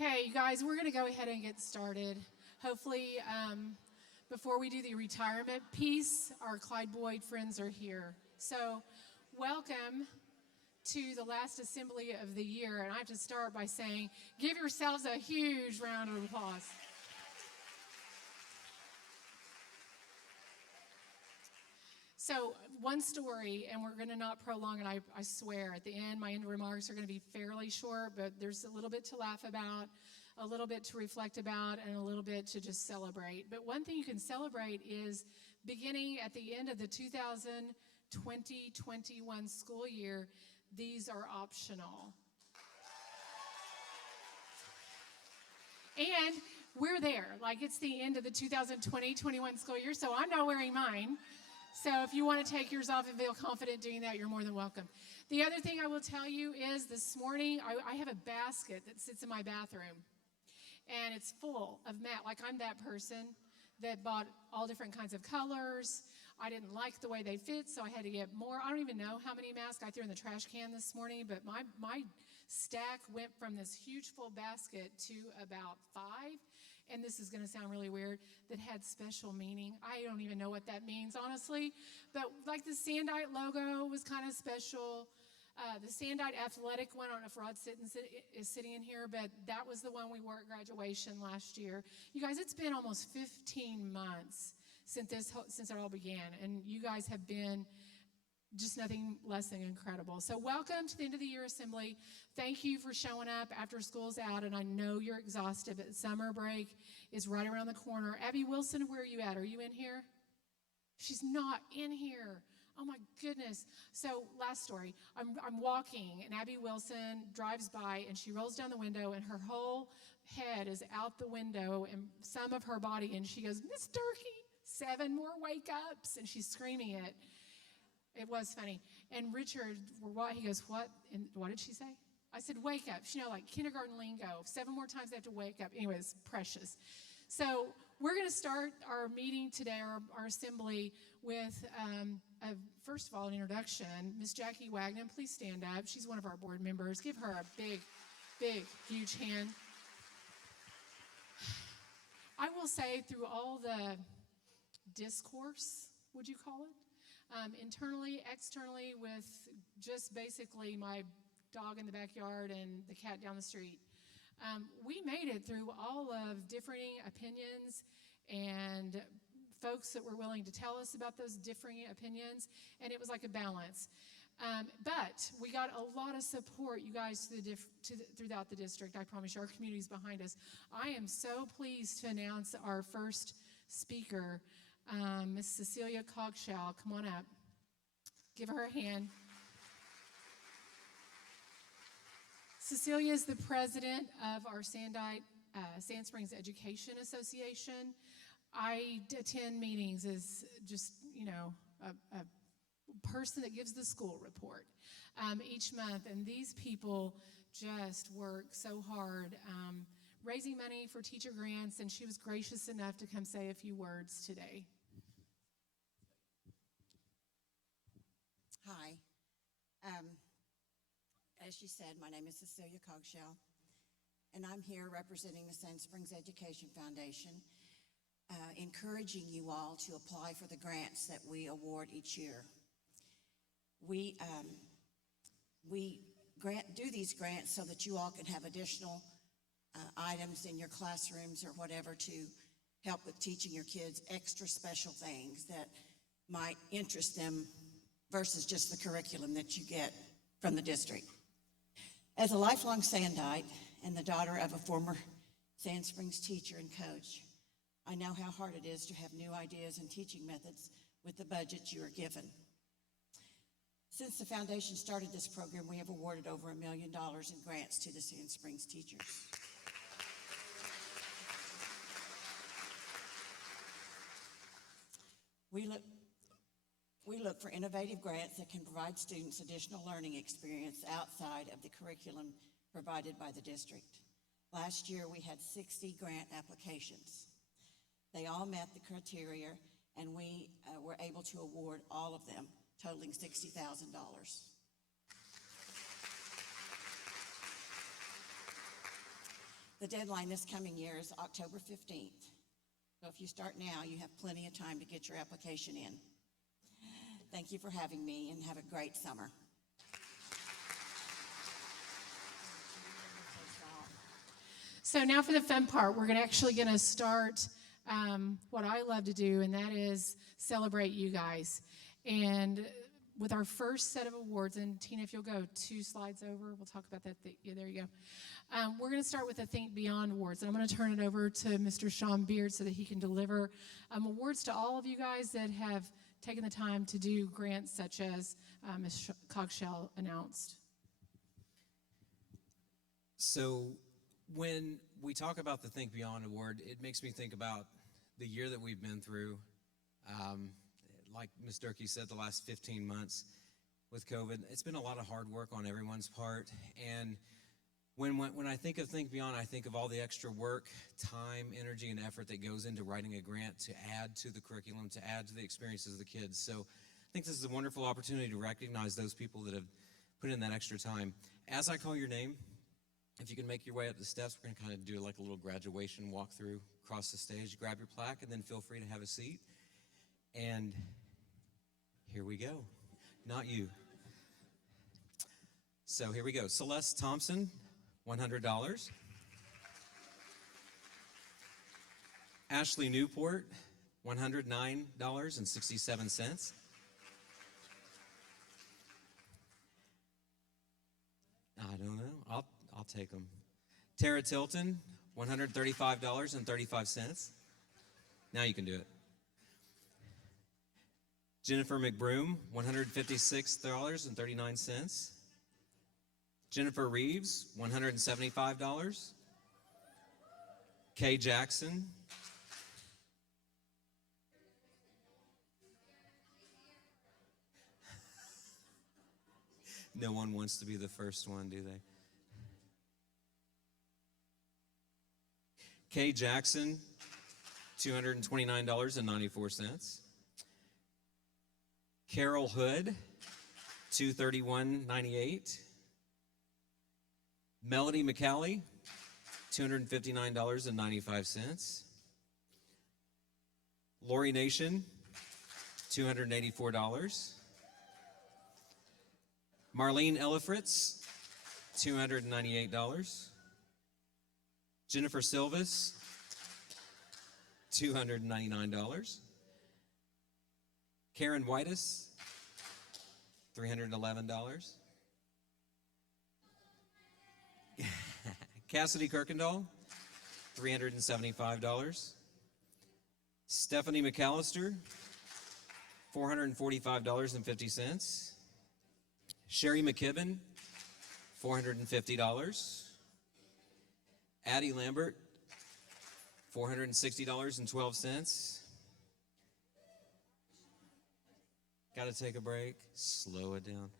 Okay, you guys, we're going to go ahead and get started. Hopefully, before we do the retirement piece, our Clyde Boyd friends are here. So, welcome to the last assembly of the year. And I have to start by saying, give yourselves a huge round of applause. So, one story, and we're going to not prolong it, I swear. At the end, my end remarks are going to be fairly short, but there's a little bit to laugh about, a little bit to reflect about, and a little bit to just celebrate. But one thing you can celebrate is beginning at the end of the 2020-21 school year, these are optional. And we're there. Like, it's the end of the 2020-21 school year, so I'm not wearing mine. So if you want to take yours off and feel confident doing that, you're more than welcome. The other thing I will tell you is this morning, I have a basket that sits in my bathroom. And it's full of masks. Like, I'm that person that bought all different kinds of colors. I didn't like the way they fit, so I had to get more. I don't even know how many masks I threw in the trash can this morning, but my stack went from this huge full basket to about 5. And this is going to sound really weird, that had special meaning. I don't even know what that means, honestly. But like the Sandite logo was kind of special. The Sandite athletic one, I don't know if Rod is sitting in here, but that was the one we wore at graduation last year. You guys, it's been almost 15 months since it all began. And you guys have been just nothing less than incredible. So welcome to the end of the year assembly. Thank you for showing up after school's out, and I know you're exhausted, but summer break is right around the corner. Abby Wilson, where are you at? Are you in here? She's not in here. Oh my goodness. So last story, I'm walking, and Abby Wilson drives by, and she rolls down the window, and her whole head is out the window, and some of her body, and she goes, "Miss Durkee, 7 more wake-ups," and she's screaming it. It was funny. And Richard, he goes, "What?" And what did she say? I said, "Wake up." You know, like kindergarten lingo. 7 more times they have to wake up. Anyways, precious. So we're going to start our meeting today, our assembly, with, first of all, an introduction. Miss Jackie Wagner, please stand up. She's one of our board members. Give her a big, big, huge hand. I will say, through all the discourse, would you call it? Internally, externally, with just basically my dog in the backyard and the cat down the street. We made it through all of differing opinions and folks that were willing to tell us about those differing opinions, and it was like a balance. But we got a lot of support, you guys, throughout the district. I promise you, our community's behind us. I am so pleased to announce our first speaker, Miss Cecilia Cogshell. Come on up. Give her a hand. Cecilia is the president of our Sand Springs Education Association. I attend meetings as just, a person that gives the school report each month. And these people just work so hard raising money for teacher grants, and she was gracious enough to come say a few words today. Hi. As she said, my name is Cecilia Cogshell, and I'm here representing the Sand Springs Education Foundation, encouraging you all to apply for the grants that we award each year. We do these grants so that you all can have additional items in your classrooms or whatever to help with teaching your kids extra special things that might interest them versus just the curriculum that you get from the district. As a lifelong Sandite and the daughter of a former Sand Springs teacher and coach, I know how hard it is to have new ideas and teaching methods with the budget you are given. Since the foundation started this program, we have awarded over $1 million in grants to the Sand Springs teachers. We look for innovative grants that can provide students additional learning experience outside of the curriculum provided by the district. Last year, we had 60 grant applications. They all met the criteria, and we were able to award all of them, totaling $60,000. The deadline this coming year is October 15th. So if you start now, you have plenty of time to get your application in. Thank you for having me, and have a great summer. So now for the fun part, we're actually going to start what I love to do, and that is celebrate you guys. And with our first set of awards, and Tina, if you'll go 2 slides over, we'll talk about that. Yeah, there you go. We're going to start with the Think Beyond Awards, and I'm going to turn it over to Mr. Sean Beard so that he can deliver awards to all of you guys that have taken the time to do grants such as Ms. Cogshell announced. So when we talk about the Think Beyond Award, it makes me think about the year that we've been through. Like Ms. Durkee said, the last 15 months with COVID, it's been a lot of hard work on everyone's part. And when I think of Think Beyond, I think of all the extra work, time, energy, and effort that goes into writing a grant to add to the curriculum, to add to the experiences of the kids. So I think this is a wonderful opportunity to recognize those people that have put in that extra time. As I call your name, if you can make your way up the steps, we're going to kind of do like a little graduation walkthrough across the stage. Grab your plaque, and then feel free to have a seat. And here we go. Not you. So here we go. Celeste Thompson, $100. Ashley Newport, $109.67. I don't know. I'll take them. Tara Tilton, $135.35. Now you can do it. Jennifer McBroom, $156.39. Jennifer Reeves, $175. Kay Jackson. No one wants to be the first one, do they? Kay Jackson, $229.94. Carol Hood, $231.98. Melody McCallie, $259.95. Lori Nation, $284. Marlene Ellifritz, $298. Jennifer Silvis, $299. Karen Whitus, $311. Cassidy Kirkendall, $375. Stephanie McAllister, $445.50. Sherry McKibben, $450. Addie Lambert, $460.12. Got to take a break. Slow it down.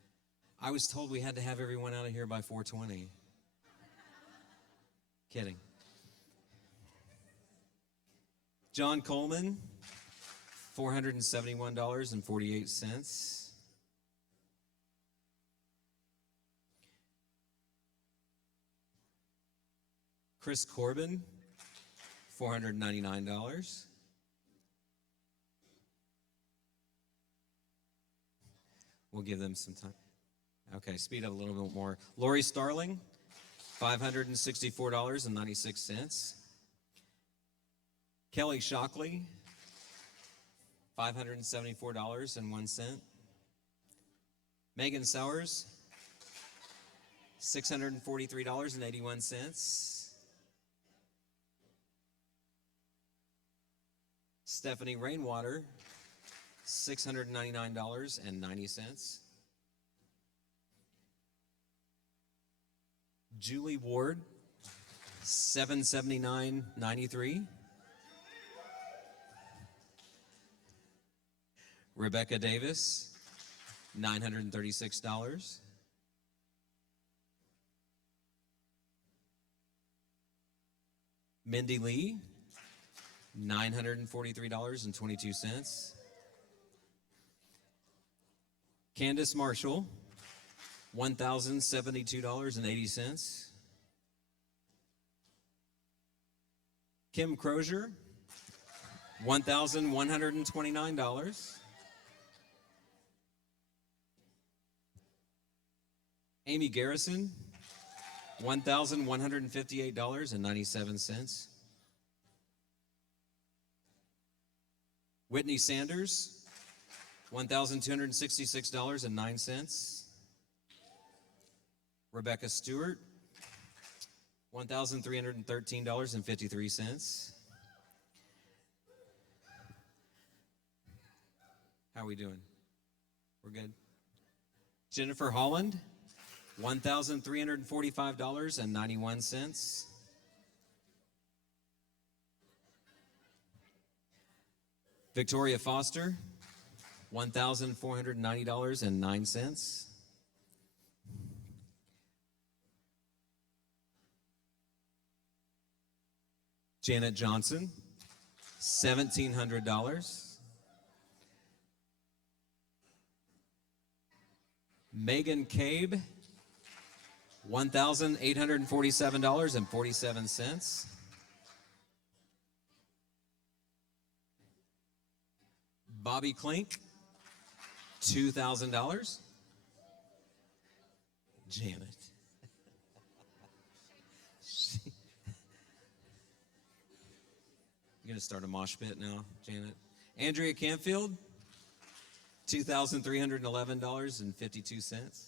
I was told we had to have everyone out of here by 4:20. Kidding. John Coleman, $471.48. Chris Corbin, $499. We'll give them some time. Okay, speed up a little bit more. Lori Starling, $564.96. Kelly Shockley, $574.01. Megan Sowers, $643.81. Stephanie Rainwater, $699.90. Julie Ward, $779.93. Rebecca Davis, $936. Mindy Lee, $943.22. Candace Marshall, $1,072.80. Kim Crozier, $1,129. Amy Garrison, $1,158.97. Whitney Sanders, $1,266.09. Rebecca Stewart, $1,313.53. How are we doing? We're good. Jennifer Holland, $1,345.91. Victoria Foster, $1,490.09. Janet Johnson, $1,700. Megan Cabe, $1,847.47. Bobby Klink, $2,000. Janet. You're going to start a mosh pit now, Janet. Andrea Canfield, $2,311.52.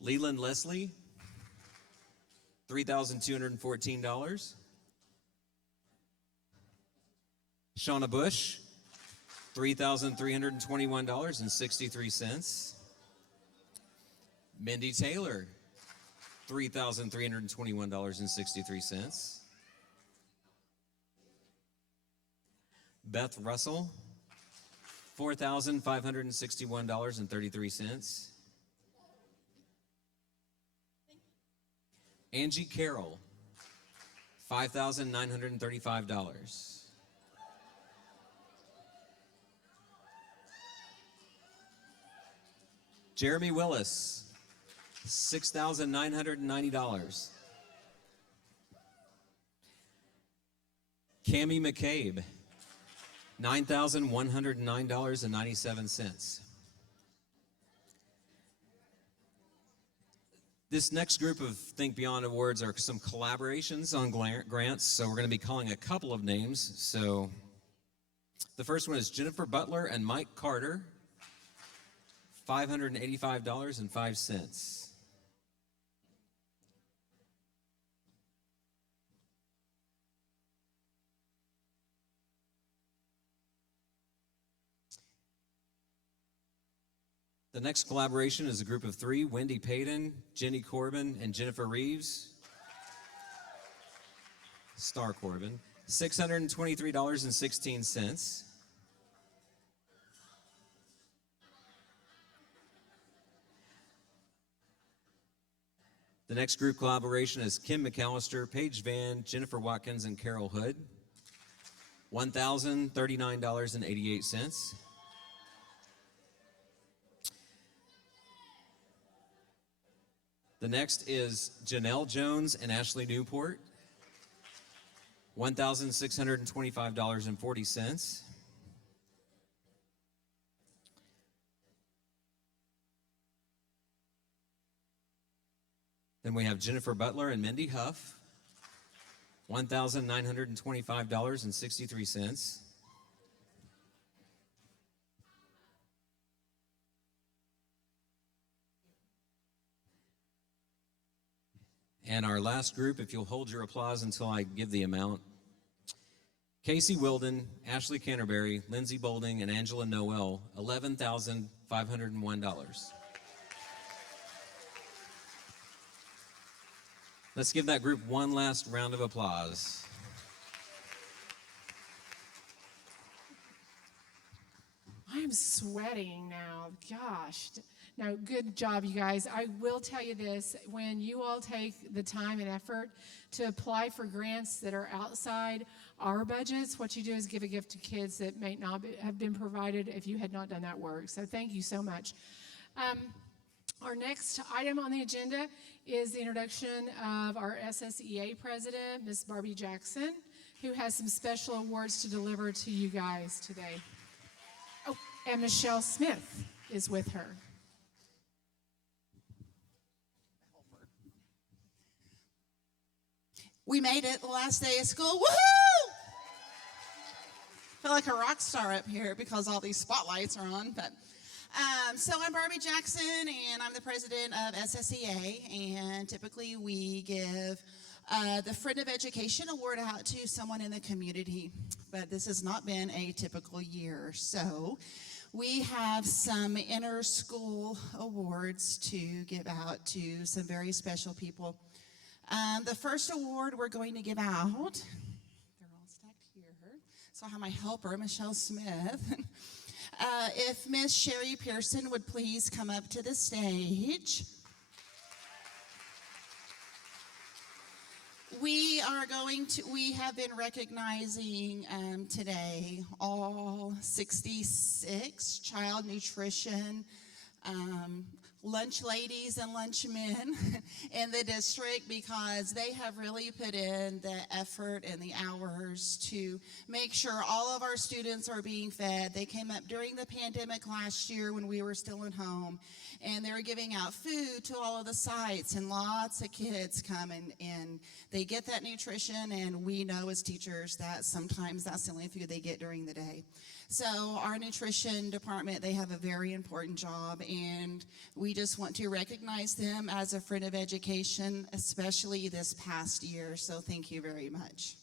Leland Leslie, $3,214. Shauna Bush, $3,321.63. Mindy Taylor, $3,321.63. Beth Russell, $4,561.33. Angie Carroll, $5,935. Jeremy Willis, $6,990. Cammie McCabe, $9,109.97. This next group of Think Beyond Awards are some collaborations on grants, so we're going to be calling a couple of names. So the first one is Jennifer Butler and Mike Carter, $585.05. The next collaboration is a group of three: Wendy Payton, Jenny Corbin, and Jennifer Reeves. Star Corbin, $623.16. The next group collaboration is Kim McAllister, Paige Van, Jennifer Watkins, and Carol Hood, $1,039.88. The next is Janelle Jones and Ashley Newport, $1,625.40. Then we have Jennifer Butler and Mindy Huff, $1,925.63. And our last group, if you'll hold your applause until I give the amount: Casey Wilden, Ashley Canterbury, Lindsay Bolding, and Angela Noel, $11,501. Let's give that group one last round of applause. I'm sweating now. Gosh. Now, good job, you guys. I will tell you this. When you all take the time and effort to apply for grants that are outside our budgets, what you do is give a gift to kids that may not have been provided if you had not done that work. So thank you so much. Our next item on the agenda is the introduction of our SSEA president, Miss Barbie Jackson, who has some special awards to deliver to you guys today. Oh, and Michelle Smith is with her. We made it the last day of school. Woohoo! I feel like a rock star up here because all these spotlights are on. But so I'm Barbie Jackson, and I'm the president of SSEA. And typically we give the Friend of Education Award out to someone in the community. But this has not been a typical year. So we have some inter-school awards to give out to some very special people. The first award we're going to give out, they're all stacked here. So I have my helper, Michelle Smith. If Miss Sherry Pearson would please come up to the stage. We have been recognizing today all 66 child nutrition lunch ladies and lunch men in the district, because they have really put in the effort and the hours to make sure all of our students are being fed. They came up during the pandemic last year when we were still at home, and they were giving out food to all of the sites, and lots of kids come and they get that nutrition, and we know as teachers that sometimes that's the only food they get during the day. So our nutrition department, they have a very important job, and we just want to recognize them as a friend of education, especially this past year. So thank you very much.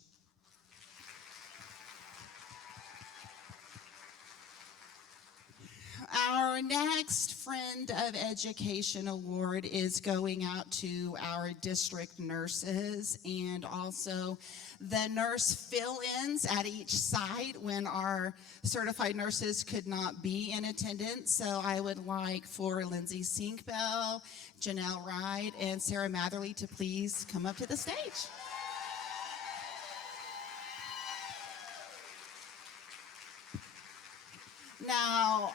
Our next Friend of Education Award is going out to our district nurses and also the nurse fill-ins at each site when our certified nurses could not be in attendance. So I would like for Lindsay Sinkbell, Janelle Wright, and Sarah Matherly to please come up to the stage. Now,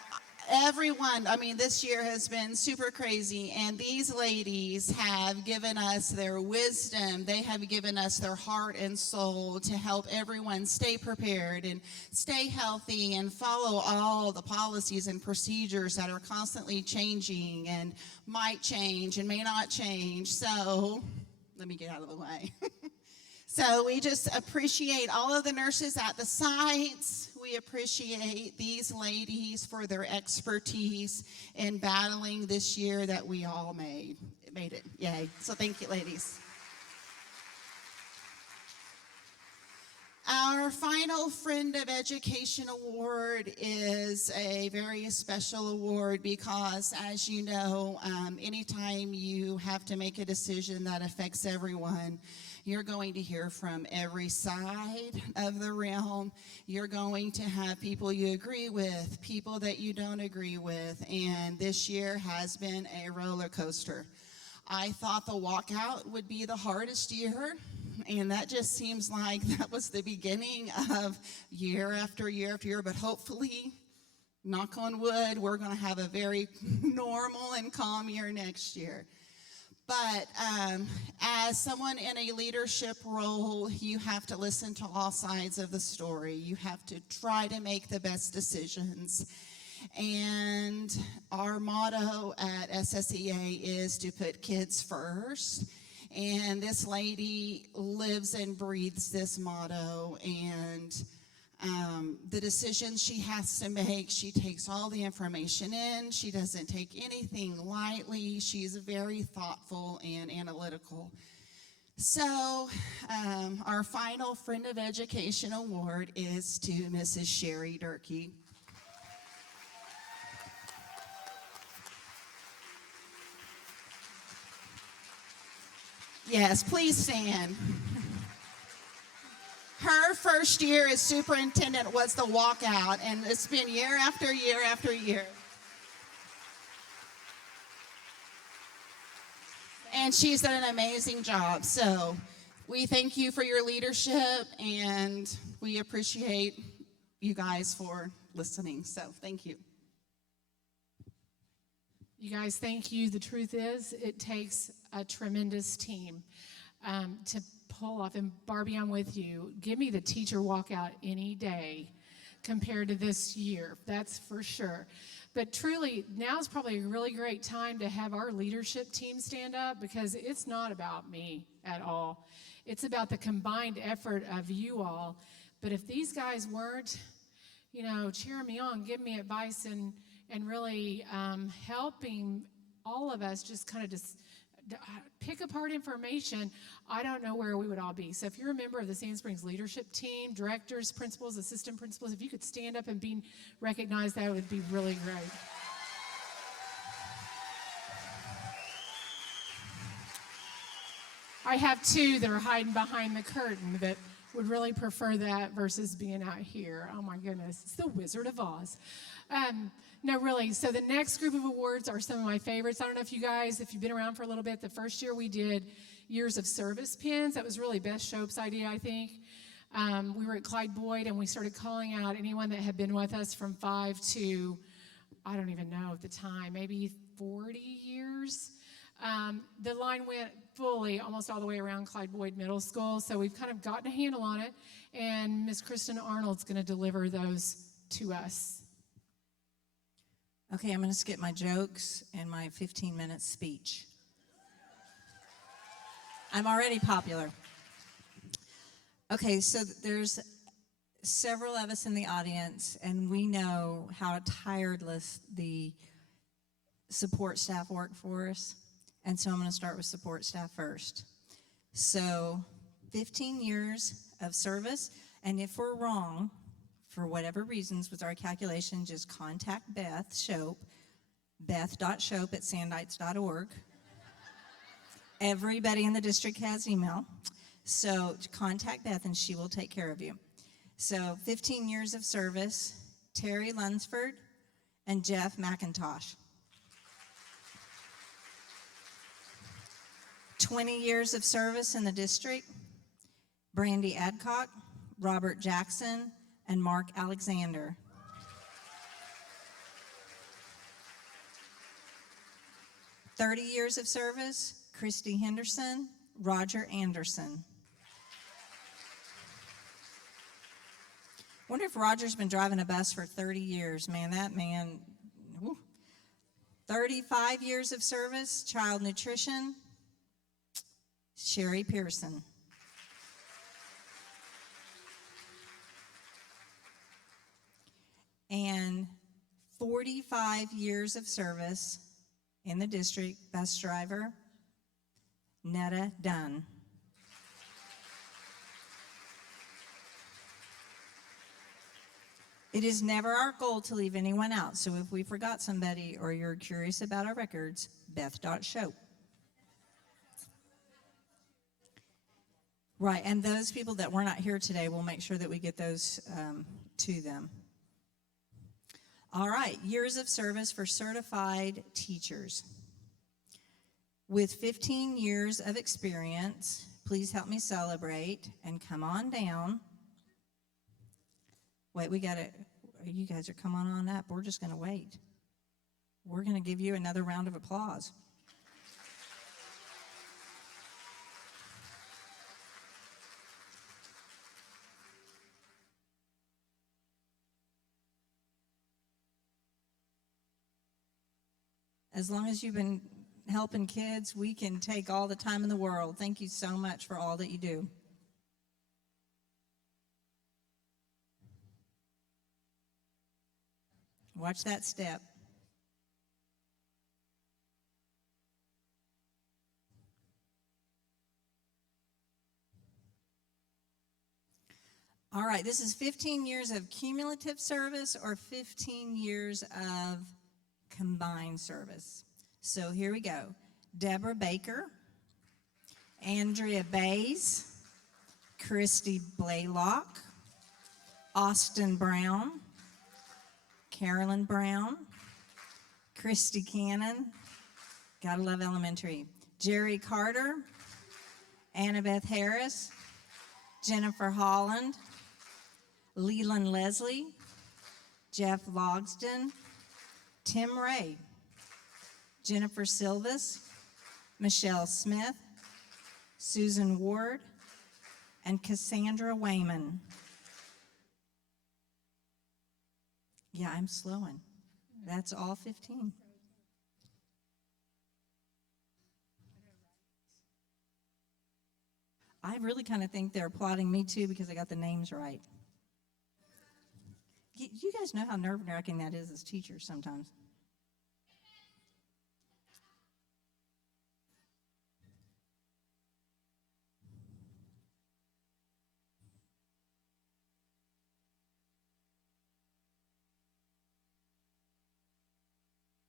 everyone, this year has been super crazy, and these ladies have given us their wisdom. They have given us their heart and soul to help everyone stay prepared and stay healthy and follow all the policies and procedures that are constantly changing and might change and may not change. So, let me get out of the way. So we just appreciate all of the nurses at the sites. We appreciate these ladies for their expertise in battling this year that we all made it. Yay. So thank you, ladies. Our final Friend of Education Award is a very special award because, as you know, anytime you have to make a decision that affects everyone, you're going to hear from every side of the realm. You're going to have people you agree with, people that you don't agree with, and this year has been a roller coaster. I thought the walkout would be the hardest year, and that just seems like that was the beginning of year after year after year, but hopefully, knock on wood, we're going to have a very normal and calm year next year. But as someone in a leadership role, you have to listen to all sides of the story. You have to try to make the best decisions. And our motto at SSEA is to put kids first. And this lady lives and breathes this motto. And the decisions she has to make, she takes all the information in. She doesn't take anything lightly. She's very thoughtful and analytical. So our final Friend of Education Award is to Mrs. Sherry Durkee. Yes, please stand. Her first year as superintendent was the walkout, and it's been year after year after year. And she's done an amazing job. So we thank you for your leadership, and we appreciate you guys for listening. So thank you. You guys, thank you. The truth is, it takes a tremendous team to pull off. And Barbie, I'm with you. Give me the teacher walkout any day compared to this year. That's for sure. But truly, now is probably a really great time to have our leadership team stand up, because it's not about me at all. It's about the combined effort of you all. But if these guys weren't, cheering me on, giving me advice, and really helping all of us just kind of just pick apart information, I don't know where we would all be. So if you're a member of the Sand Springs leadership team, directors, principals, assistant principals, if you could stand up and be recognized, that would be really great. I have two that are hiding behind the curtain that would really prefer that versus being out here. Oh my goodness, it's the Wizard of Oz. No, really, so the next group of awards are some of my favorites. I don't know if you guys, if you've been around for a little bit, the first year we did Years of Service pins. That was really Beth Shope's idea, I think. We were at Clyde Boyd, and we started calling out anyone that had been with us from 5 to, I don't even know at the time, maybe 40 years. The line went fully almost all the way around Clyde Boyd Middle School, so we've kind of gotten a handle on it, and Miss Kristen Arnold's going to deliver those to us. Okay, I'm going to skip my jokes and my 15-minute speech. I'm already popular. Okay, so there's several of us in the audience, and we know how tireless the support staff work for us. And so I'm going to start with support staff first. So 15 years of service, and if we're wrong, for whatever reasons with our calculation, just contact Beth Shope, beth.shope@sandites.org. Everybody in the district has email, so contact Beth and she will take care of you. So 15 years of service, Terry Lunsford and Jeff McIntosh. 20 years of service in the district, Brandy Adcock, Robert Jackson, and Mark Alexander. 30 years of service, Christy Henderson, Roger Anderson. Wonder if Roger's been driving a bus for 30 years. Man, that man, whew. 35 years of service, child nutrition, Sherry Pearson. And 45 years of service in the district, bus driver, Netta Dunn. It is never our goal to leave anyone out, so if we forgot somebody or you're curious about our records, beth.shope. Right, and those people that were not here today, we'll make sure that we get those to them. All right, years of service for certified teachers. With 15 years of experience, please help me celebrate and come on down. Wait, we got it. You guys are coming on up. We're just going to wait. We're going to give you another round of applause. As long as you've been helping kids, we can take all the time in the world. Thank you so much for all that you do. Watch that step. All right, this is 15 years of cumulative service or 15 years of combined service. So here we go. Deborah Baker, Andrea Bays, Christy Blaylock, Austin Brown, Carolyn Brown, Christy Cannon, gotta love elementary, Jerry Carter, Annabeth Harris, Jennifer Holland, Leland Leslie, Jeff Logsden, Tim Ray, Jennifer Silvas, Michelle Smith, Susan Ward, and Cassandra Wayman. Yeah, I'm slowing. That's all 15. I really kind of think they're applauding me too because I got the names right. You guys know how nerve-wracking that is as teachers sometimes.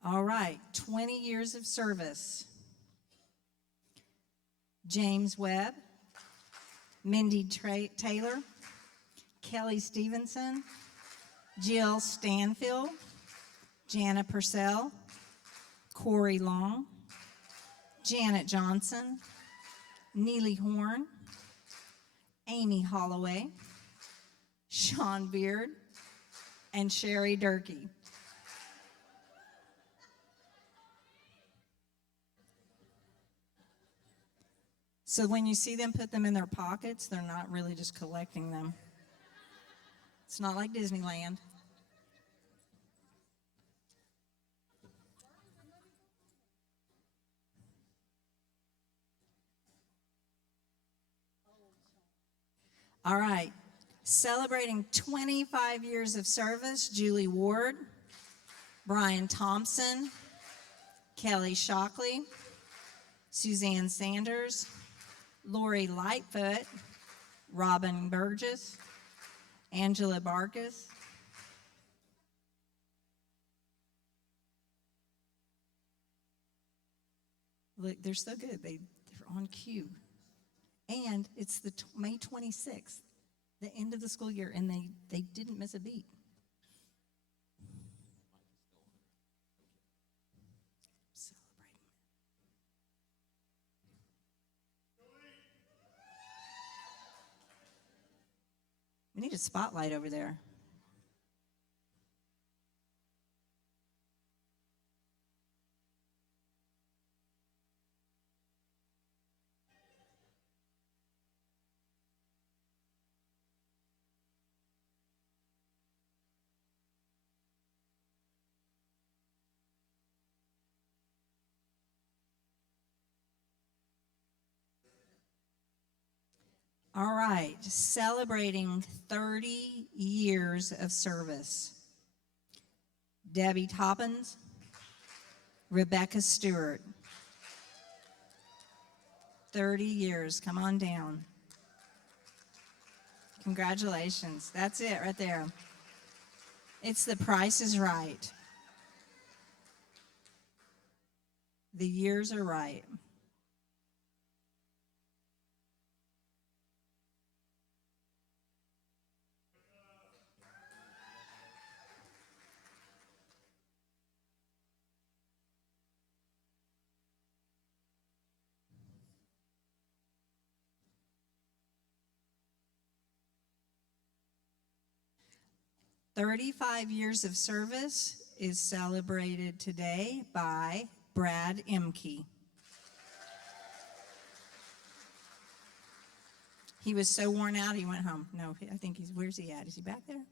All right, 20 years of service. James Webb, Mindy Taylor, Kelly Stevenson, Jill Stanfield, Jana Purcell, Corey Long, Janet Johnson, Neely Horn, Amy Holloway, Sean Beard, and Sherry Durkee. So when you see them put them in their pockets, they're not really just collecting them. It's not like Disneyland. All right, celebrating 25 years of service, Julie Ward, Brian Thompson, Kelly Shockley, Suzanne Sanders, Lori Lightfoot, Robin Burgess, Angela Barkas, look, they're so good. They're on cue. And it's the May 26th, the end of the school year, and they didn't miss a beat. Celebrating. We need a spotlight over there. All right, celebrating 30 years of service. Debbie Toppins, Rebecca Stewart. 30 years, come on down. Congratulations, that's it right there. It's The Price is Right. The years are right. "35 years of service" is celebrated today by Brad Emke. He was so worn out, he went home. No, I think where's he at? Is he back there?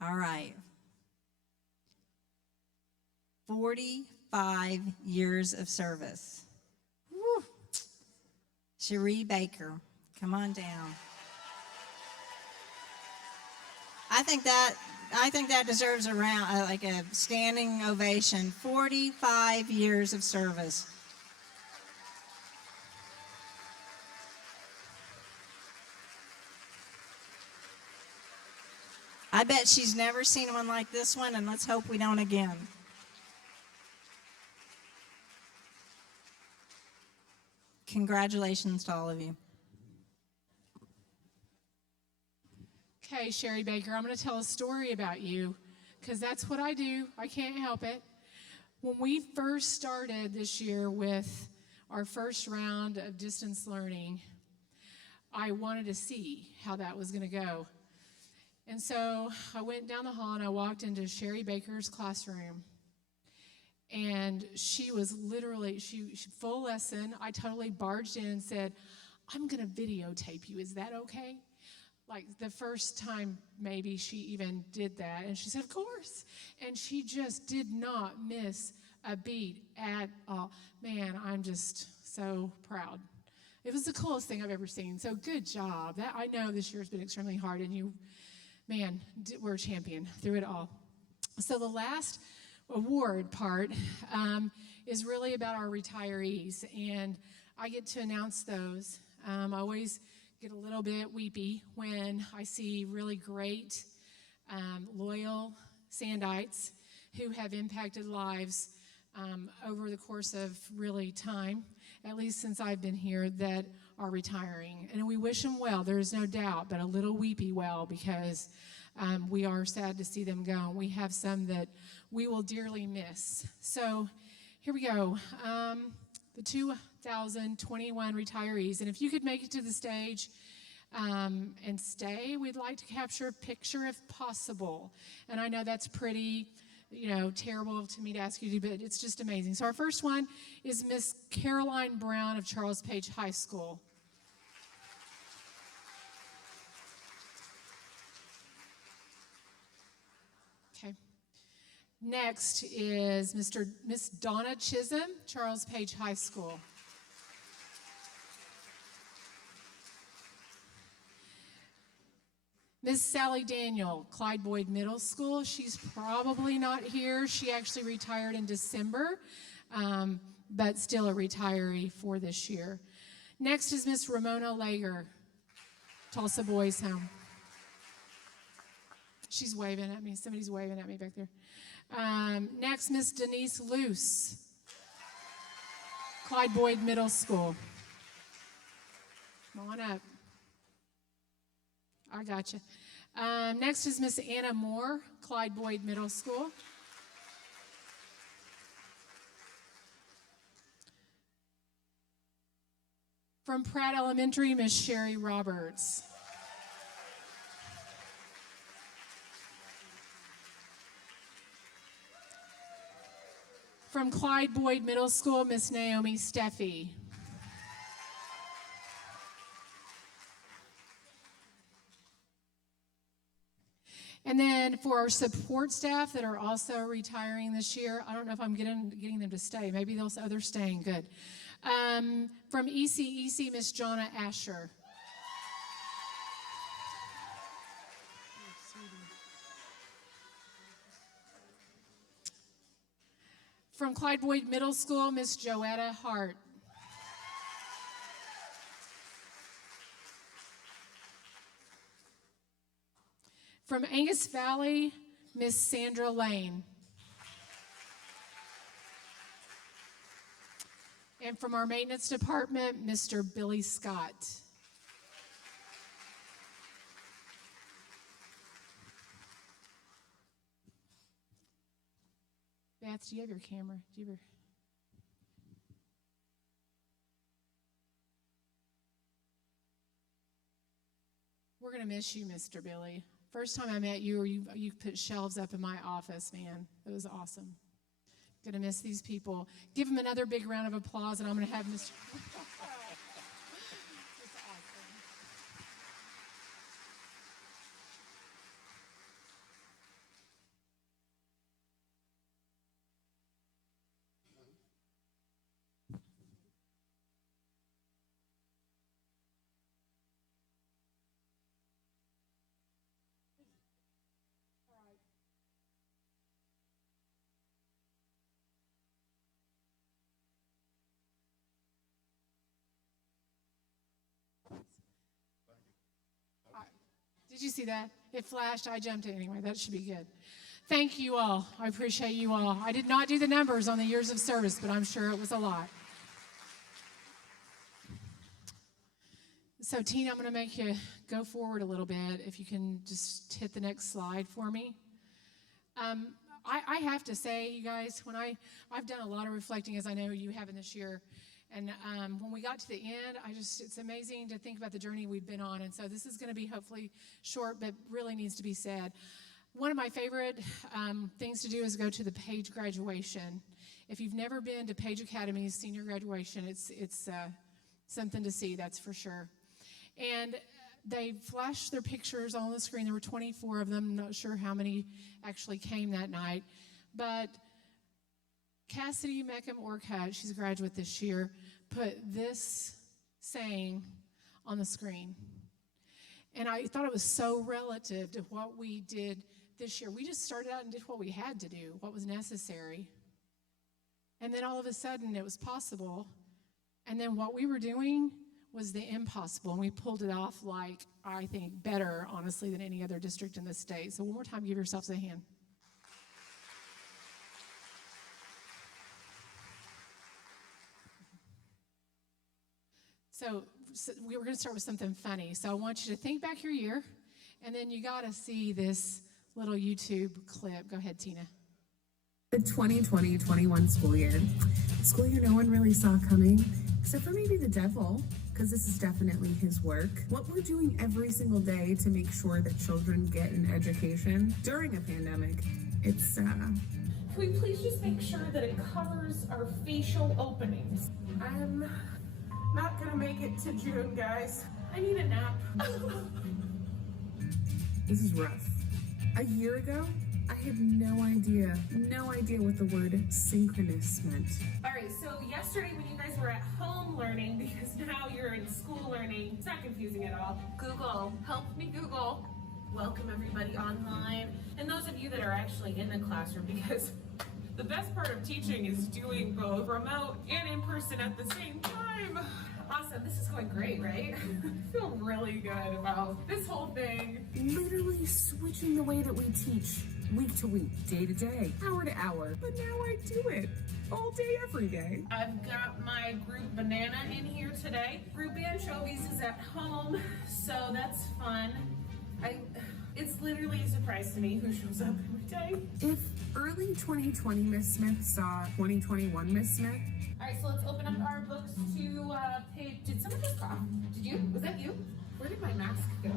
All right. 45 years of service. Woo. Cherie Baker, come on down. I think that deserves like a standing ovation. 45 years of service. I bet she's never seen one like this one, and let's hope we don't again. Congratulations to all of you. Okay, Sherry Baker, I'm going to tell a story about you because that's what I do. I can't help it. When we first started this year with our first round of distance learning, I wanted to see how that was going to go. And so I went down the hall and I walked into Sherry Baker's classroom. And she was literally, she full lesson. I totally barged in and said, I'm going to videotape you. Is that okay? Like the first time maybe she even did that. And she said, of course. And she just did not miss a beat at all. Man, I'm just so proud. It was the coolest thing I've ever seen. So good job. That I know this year's been extremely hard, and you, man, were a champion through it all. So the last award part is really about our retirees, and I get to announce those. I always get a little bit weepy when I see really great, loyal Sandites who have impacted lives over the course of really time, at least since I've been here, that are retiring. And we wish them well, there's no doubt, but a little weepy well, because we are sad to see them go. We have some that we will dearly miss. So here we go. The 2021 retirees. And if you could make it to the stage and stay, we'd like to capture a picture if possible. And I know that's pretty, terrible to me to ask you to do, but it's just amazing. So our first one is Miss Caroline Brown of Charles Page High School. Okay. Next is Miss Donna Chisholm, Charles Page High School. Miss Sally Daniel, Clyde Boyd Middle School. She's probably not here. She actually retired in December, but still a retiree for this year. Next is Miss Ramona Lager, Tulsa Boys Home. She's waving at me. Somebody's waving at me back there. Next, Miss Denise Luce, Clyde Boyd Middle School. Come on up. I got you. Next is Miss Anna Moore, Clyde Boyd Middle School. From Pratt Elementary, Miss Sherry Roberts. From Clyde Boyd Middle School, Miss Naomi Steffi. And then for our support staff that are also retiring this year, I don't know if I'm getting them to stay. Maybe they're staying. Good. From ECEC, Miss Jonna Asher. From Clyde Boyd Middle School, Miss Joetta Hart. From Angus Valley, Miss Sandra Lane. And from our maintenance department, Mr. Billy Scott. Beth, do you have your camera? We're going to miss you, Mr. Billy. First time I met you, you put shelves up in my office, man. It was awesome. Gonna miss these people. Give them another big round of applause, and I'm gonna have Mr. It's awesome. Did you see that? It flashed. I jumped in anyway. That should be good. Thank you all. I appreciate you all. I did not do the numbers on the years of service, but I'm sure it was a lot. So, Tina, I'm going to make you go forward a little bit. If you can just hit the next slide for me. I have to say, you guys, when I've done a lot of reflecting, as I know you have in this year, And when we got to the end, it's amazing to think about the journey we've been on. And so this is going to be hopefully short, but really needs to be said. One of my favorite things to do is go to the Page graduation. If you've never been to Page Academy's senior graduation, it's something to see, that's for sure. And they flashed their pictures on the screen. There were 24 of them. I'm not sure how many actually came that night. But Cassidy Meckham Orcutt, she's a graduate this year, put this saying on the screen. And I thought it was so relative to what we did this year. We just started out and did what we had to do, what was necessary. And then all of a sudden it was possible. And then what we were doing was the impossible. And we pulled it off like, I think, better, honestly, than any other district in the state. So one more time, give yourselves a hand. So we were going to start with something funny. So I want you to think back your year, and then you got to see this little YouTube clip. Go ahead, Tina. The 2020-21 school year no one really saw coming, except for maybe the devil, because this is definitely his work. What we're doing every single day to make sure that children get an education during a pandemic, it's Can we please just make sure that it covers our facial openings? I'm not gonna make it to June, guys. I need a nap. This is rough. A year ago, I had no idea what the word synchronous meant. All right, so yesterday when you guys were at home learning, because now you're in school learning, it's not confusing at all. Google, help me Google. Welcome everybody online. And those of you that are actually in the classroom, because the best part of teaching is doing both remote and in person at the same time. Awesome, this is going great, right? I feel really good about this whole thing. Literally switching the way that we teach week to week, day to day, hour to hour. But now I do it all day, every day. I've got my group banana in here today. Group anchovies is at home, so that's fun. It's literally a surprise to me who shows up every day. If early 2020 Miss Smith saw 2021 Miss Smith, All right, so let's open up our books to page. Did someone just cough? Did you? Was that you? Where did my mask go?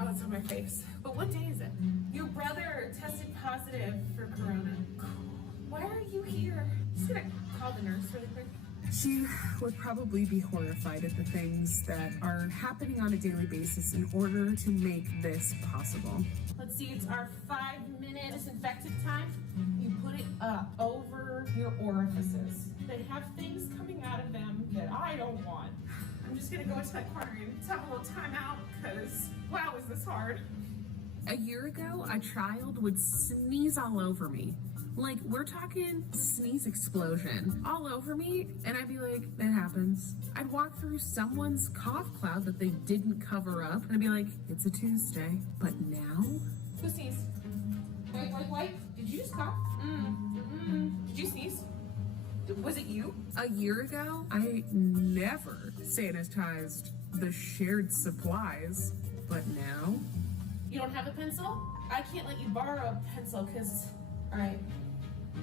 Oh, it's on my face. But what day is it? Your brother tested positive for corona. Why are you here? Just gonna call the nurse really quick. she would probably be horrified at the things that are happening on a daily basis in order to make this possible. Let's see, it's our 5-minute disinfectant time. You put it up over your orifices. They have things coming out of them that I don't want. I'm just gonna go into that corner and have a little time out, because wow, is this hard. A year ago, a child would sneeze all over me. Like, we're talking sneeze explosion all over me, and I'd be like, it happens. I'd walk through someone's cough cloud that they didn't cover up, and I'd be like, it's a Tuesday. But now? Who sneezed? Wipe. Did you just cough? Did you sneeze? Was it you? A year ago, I never sanitized the shared supplies, but now? You don't have a pencil? I can't let you borrow a pencil, because, all right,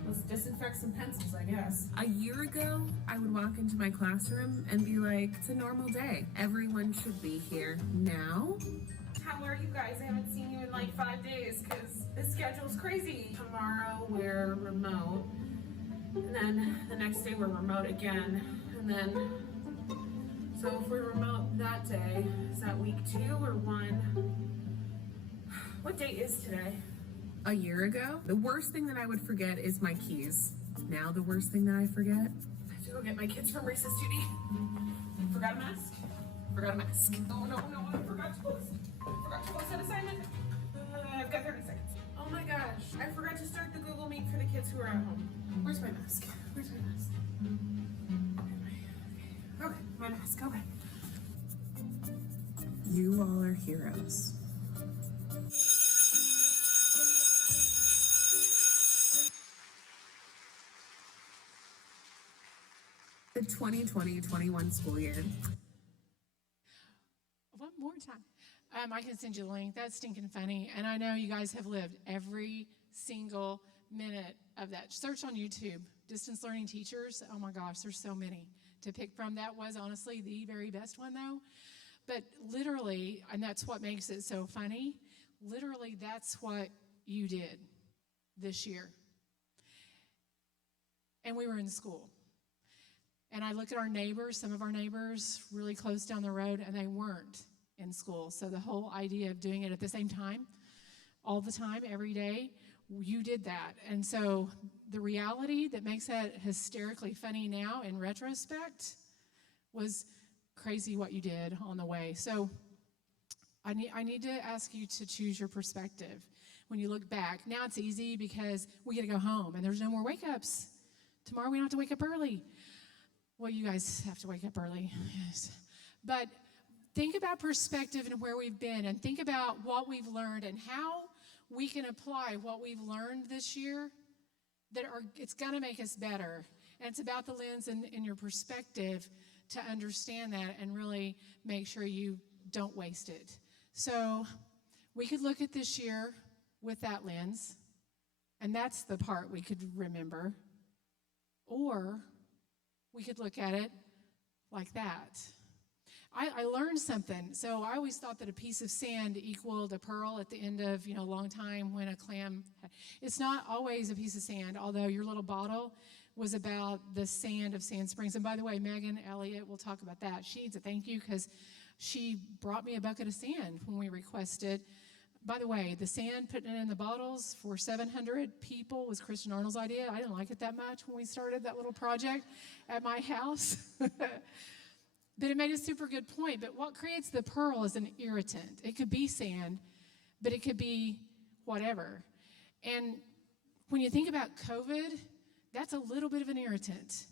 let's disinfect some pencils, I guess. A year ago, I would walk into my classroom and be like, it's a normal day. Everyone should be here. Now? How are you guys? I haven't seen you in like 5 days, because this schedule's crazy. Tomorrow, we're remote. And then the next day, we're remote again. And then, so if we're remote that day, is that week 2 or 1? What day is today? A year ago, the worst thing that I would forget is my keys. Now the worst thing that I forget? I have to go get my kids from recess duty. Forgot a mask? Forgot a mask. Oh no, I forgot to post. Forgot to post that assignment. I've got 30 seconds. Oh my gosh, I forgot to start the Google Meet for the kids who are at home. Where's my mask? Where's my mask? Okay, my mask, okay. You all are heroes. The 2020-21 school year. One more time. I can send you the link. That's stinking funny. And I know you guys have lived every single minute of that. Search on YouTube, distance learning teachers. Oh my gosh, there's so many. to pick from. That was honestly the very best one, though. But literally, and that's what makes it so funny, literally, that's what you did this year. And we were in school. And I look at our neighbors, some of our neighbors really close down the road, and they weren't in school. So the whole idea of doing it at the same time, all the time, every day, you did that. And so the reality that makes that hysterically funny now in retrospect was crazy what you did on the way. So I need to ask you to choose your perspective when you look back. Now it's easy because we get to go home and there's no more wake-ups. Tomorrow we don't have to wake up early. Well, you guys have to wake up early. Yes. But think about perspective and where we've been, and think about what we've learned and how we can apply what we've learned this year it's going to make us better. And it's about the lens and your perspective to understand that and really make sure you don't waste it. So we could look at this year with that lens, and that's the part we could remember. Or we could look at it like that. I learned something. So I always thought that a piece of sand equaled a pearl at the end of, a long time when a clam. It's not always a piece of sand, although your little bottle was about the sand of Sand Springs. And by the way, Megan Elliott, we'll talk about that. She needs a thank you because she brought me a bucket of sand when we requested. By the way, the sand, putting it in the bottles for 700 people was Christian Arnold's idea. I didn't like it that much when we started that little project at my house. But it made a super good point. But what creates the pearl is an irritant. It could be sand, but it could be whatever. And when you think about COVID, that's a little bit of an irritant.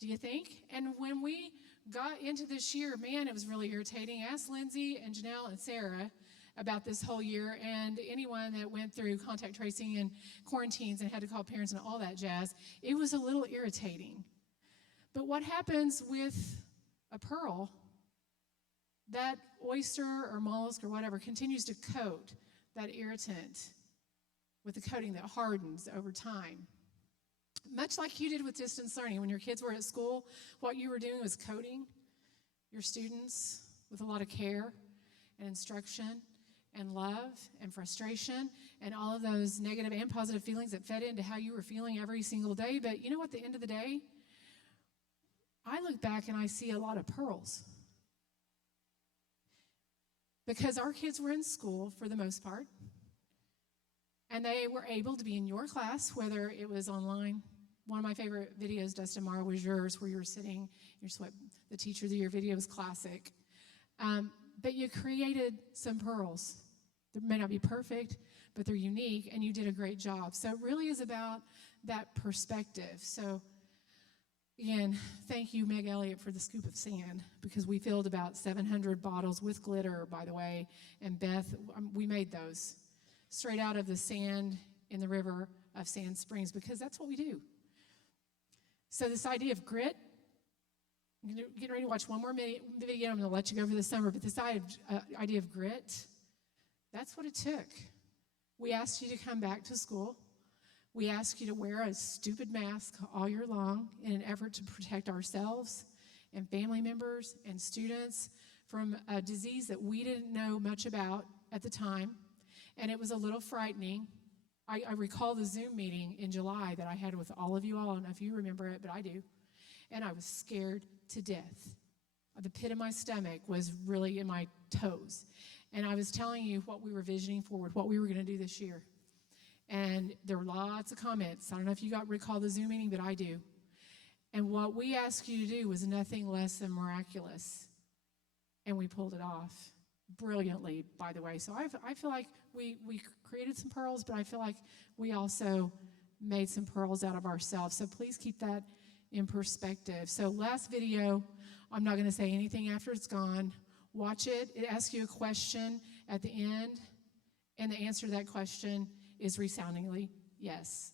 Do you think? And when we got into this year, man, it was really irritating. Ask Lindsay and Janelle and Sarah about this whole year, and anyone that went through contact tracing and quarantines and had to call parents and all that jazz. It was a little irritating. But what happens with a pearl, that oyster or mollusk or whatever continues to coat that irritant with a coating that hardens over time. Much like you did with distance learning. When your kids were at school, what you were doing was coating your students with a lot of care and instruction and love and frustration and all of those negative and positive feelings that fed into how you were feeling every single day. But you know, at the end of the day, I look back and I see a lot of pearls. Because our kids were in school for the most part, and they were able to be in your class, whether it was online. One of my favorite videos, Dustin Marr, was yours, where you were sitting, the Teacher of the Year video was classic. But you created some pearls. They may not be perfect, but they're unique, and you did a great job. So it really is about that perspective. So again, thank you, Meg Elliott, for the scoop of sand, because we filled about 700 bottles with glitter, by the way, and Beth, we made those straight out of the sand in the river of Sand Springs, because that's what we do. So this idea of grit, I'm getting ready to watch one more video. I'm going to let you go for the summer, but this idea of grit, that's what it took. We asked you to come back to school. We ask you to wear a stupid mask all year long in an effort to protect ourselves and family members and students from a disease that we didn't know much about at the time, and it was a little frightening. I recall the Zoom meeting in July that I had with all of you all. I don't know if you remember it, but I do. And I was scared to death. The pit of my stomach was really in my toes. And I was telling you what we were visioning forward, what we were going to do this year. And there were lots of comments. I don't know if you recall the Zoom meeting, but I do. And what we asked you to do was nothing less than miraculous. And we pulled it off brilliantly, by the way. So I feel like we created some pearls, but I feel like we also made some pearls out of ourselves. So please keep that in perspective. So last video, I'm not going to say anything after it's gone. Watch it. It asks you a question at the end, and the answer to that question is resoundingly yes.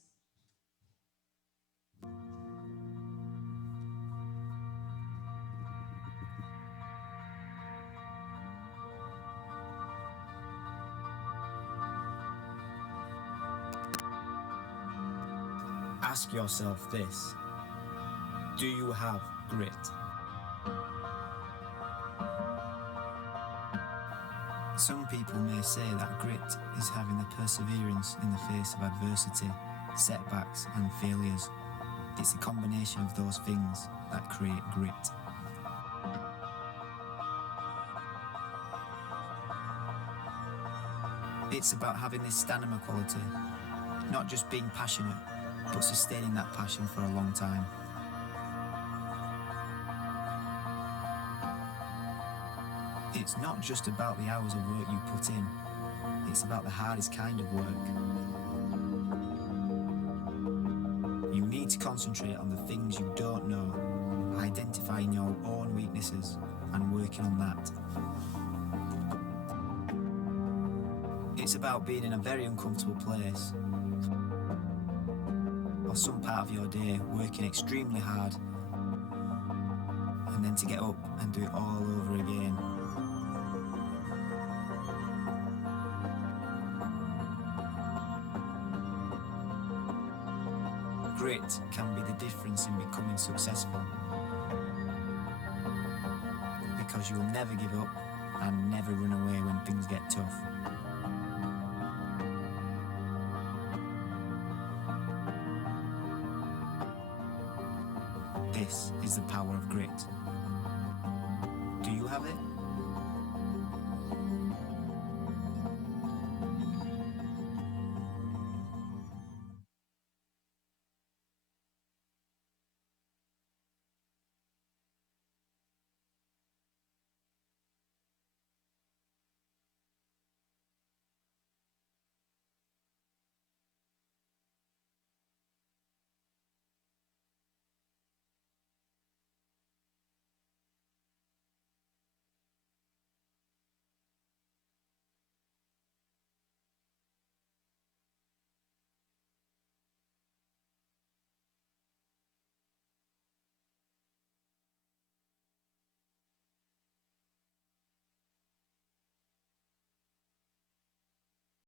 Ask yourself this: do you have grit. Some people may say that grit is having the perseverance in the face of adversity, setbacks and failures. It's a combination of those things that create grit. It's about having this stamina quality, not just being passionate, but sustaining that passion for a long time. It's not just about the hours of work you put in, it's about the hardest kind of work. You need to concentrate on the things you don't know, identifying your own weaknesses and working on that. It's about being in a very uncomfortable place, or some part of your day working extremely hard, and then to get up and do it all over again. Grit can be the difference in becoming successful, because you'll never give up and never run away when things get tough. This is the power of grit. Do you have it?